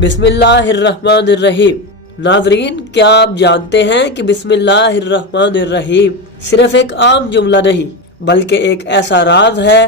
بسم اللہ الرحمن الرحیم۔ ناظرین، کیا آپ جانتے ہیں کہ بسم اللہ الرحمن الرحیم صرف ایک عام جملہ نہیں بلکہ ایک ایسا راز ہے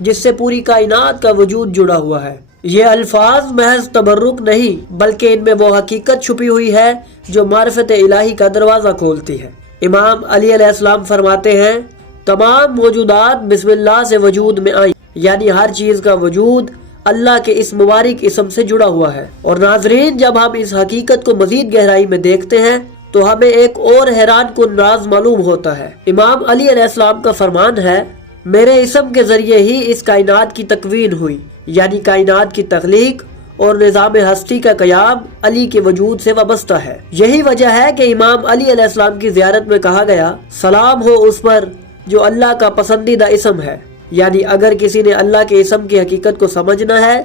جس سے پوری کائنات کا وجود جڑا ہوا ہے۔ یہ الفاظ محض تبرک نہیں بلکہ ان میں وہ حقیقت چھپی ہوئی ہے جو معرفت الہی کا دروازہ کھولتی ہے۔ امام علی علیہ السلام فرماتے ہیں، تمام موجودات بسم اللہ سے وجود میں آئی، یعنی ہر چیز کا وجود اللہ کے اس مبارک اسم سے جڑا ہوا ہے۔ اور ناظرین، جب ہم اس حقیقت کو مزید گہرائی میں دیکھتے ہیں تو ہمیں ایک اور حیران کن راز معلوم ہوتا ہے۔ امام علی علیہ السلام کا فرمان ہے، میرے اسم کے ذریعے ہی اس کائنات کی تکوین ہوئی، یعنی کائنات کی تخلیق اور نظام ہستی کا قیام علی کے وجود سے وابستہ ہے۔ یہی وجہ ہے کہ امام علی علیہ السلام کی زیارت میں کہا گیا، سلام ہو اس پر جو اللہ کا پسندیدہ اسم ہے، یعنی اگر کسی نے اللہ کے اسم کی حقیقت کو سمجھنا ہے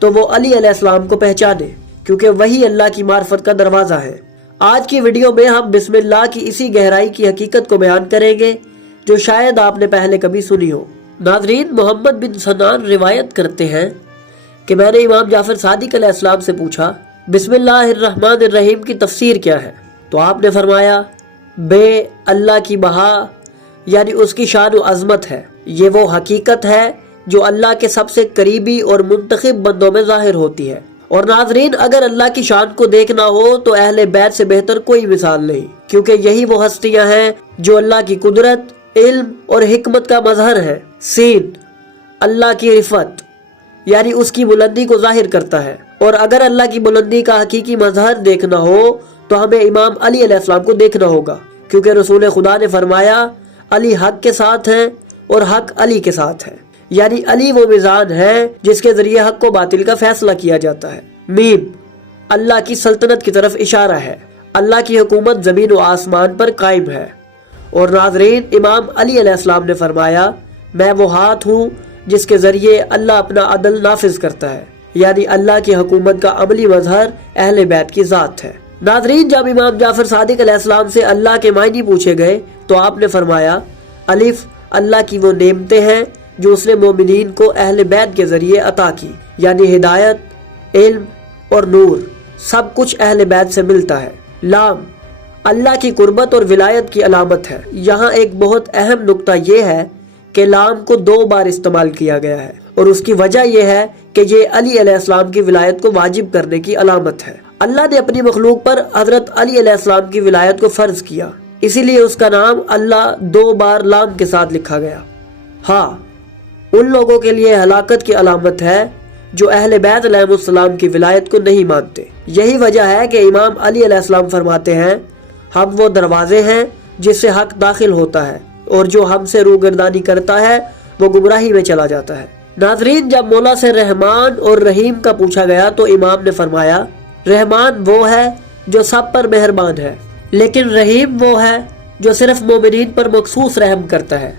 تو وہ علی علیہ السلام کو پہچانے، کیونکہ وہی اللہ کی معرفت کا دروازہ ہے۔ آج کی ویڈیو میں ہم بسم اللہ کی اسی گہرائی کی حقیقت کو بیان کریں گے جو شاید آپ نے پہلے کبھی سنی ہو۔ ناظرین، محمد بن سنان روایت کرتے ہیں کہ میں نے امام جعفر صادق علیہ السلام سے پوچھا، بسم اللہ الرحمن الرحیم کی تفسیر کیا ہے؟ تو آپ نے فرمایا، بے اللہ کی بہا، یعنی اس کی شان و عظمت ہے۔ یہ وہ حقیقت ہے جو اللہ کے سب سے قریبی اور منتخب بندوں میں ظاہر ہوتی ہے۔ اور ناظرین، اگر اللہ کی شان کو دیکھنا ہو تو اہل بیت سے بہتر کوئی مثال نہیں، کیونکہ یہی وہ ہستیاں ہیں جو اللہ کی قدرت، علم اور حکمت کا مظہر ہے۔ سین، اللہ کی رفعت، یعنی اس کی بلندی کو ظاہر کرتا ہے۔ اور اگر اللہ کی بلندی کا حقیقی مظہر دیکھنا ہو تو ہمیں امام علی علیہ السلام کو دیکھنا ہوگا، کیونکہ رسول خدا نے فرمایا، علی حق کے ساتھ ہیں اور حق علی کے ساتھ ہے، یعنی علی وہ میزان ہے جس کے ذریعے حق و باطل کا فیصلہ کیا جاتا ہے۔ میم، اللہ کی سلطنت کی طرف اشارہ ہے، اللہ کی حکومت زمین و آسمان پر قائم ہے۔ اور ناظرین، امام علی علیہ السلام نے فرمایا، میں وہ ہاتھ ہوں جس کے ذریعے اللہ اپنا عدل نافذ کرتا ہے، یعنی اللہ کی حکومت کا عملی مظہر اہل بیت کی ذات ہے۔ ناظرین، جب امام جعفر صادق علیہ السلام سے اللہ کے معنی پوچھے گئے تو آپ نے فرمایا، الف، اللہ کی وہ نعمتیں ہیں جو اس نے مومنین کو اہل بیت کے ذریعے عطا کی، یعنی ہدایت، علم اور نور، سب کچھ اہل بیت سے ملتا ہے۔ لام، اللہ کی قربت اور ولایت کی علامت ہے۔ یہاں ایک بہت اہم نقطہ یہ ہے کہ لام کو 2 بار استعمال کیا گیا ہے، اور اس کی وجہ یہ ہے کہ یہ علی علیہ السلام کی ولایت کو واجب کرنے کی علامت ہے۔ اللہ نے اپنی مخلوق پر حضرت علی علیہ السلام کی ولایت کو فرض کیا، اسی لیے اس کا نام اللہ 2 بار لام کے ساتھ لکھا گیا۔ ہاں، ان لوگوں کے لیے ہلاکت کی علامت ہے جو اہل بیت علیہ السلام کی ولایت کو نہیں مانتے۔ یہی وجہ ہے کہ امام علی علیہ السلام فرماتے ہیں، ہم وہ دروازے ہیں جس سے حق داخل ہوتا ہے، اور جو ہم سے روگردانی کرتا ہے وہ گمراہی میں چلا جاتا ہے۔ ناظرین، جب مولا سے رحمان اور رحیم کا پوچھا گیا تو امام نے فرمایا، رحمان وہ ہے جو سب پر مہربان ہے، لیکن رحیم وہ ہے جو صرف مومنین پر مخصوص رحم کرتا ہے،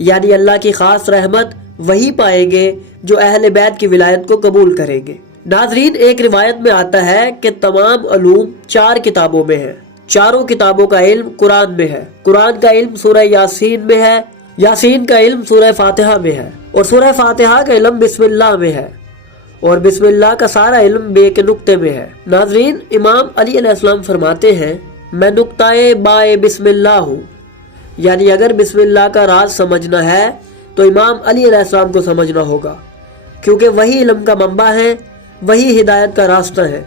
یعنی اللہ کی خاص رحمت وہی پائیں گے جو اہل بیت کی ولایت کو قبول کریں گے۔ ناظرین، ایک روایت میں آتا ہے کہ تمام علوم 4 کتابوں میں ہیں، چاروں کتابوں کا علم قرآن میں ہے۔ قرآن کا علم سورہ یاسین میں ہے، یاسین کا علم سورہ فاتحہ میں ہے، اور سورہ فاتحہ کا علم بسم اللہ میں ہے، اور بسم اللہ کا سارا علم بے کے نقطے میں ہے۔ ناظرین، امام علی علیہ السلام فرماتے ہیں، میں نقطۂ بائے بسم اللہ ہوں، یعنی اگر بسم اللہ کا راز سمجھنا ہے تو امام علی علیہ السلام کو سمجھنا ہوگا، کیونکہ وہی علم کا منبع ہے، وہی ہدایت کا راستہ ہے،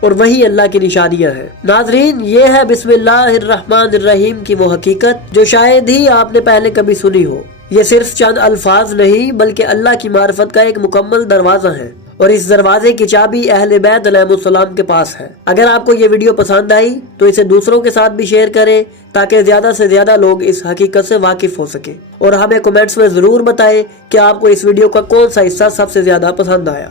اور وہی اللہ کی نشانیاں ہیں۔ ناظرین، یہ ہے بسم اللہ الرحمن الرحیم کی وہ حقیقت جو شاید ہی آپ نے پہلے کبھی سنی ہو۔ یہ صرف چند الفاظ نہیں بلکہ اللہ کی معرفت کا ایک مکمل دروازہ ہے، اور اس دروازے کی چابی اہل بیت علیہ السلام کے پاس ہے۔ اگر آپ کو یہ ویڈیو پسند آئی تو اسے دوسروں کے ساتھ بھی شیئر کریں تاکہ زیادہ سے زیادہ لوگ اس حقیقت سے واقف ہو سکیں، اور ہمیں کمنٹس میں ضرور بتائیں کہ آپ کو اس ویڈیو کا کون سا حصہ سب سے زیادہ پسند آیا۔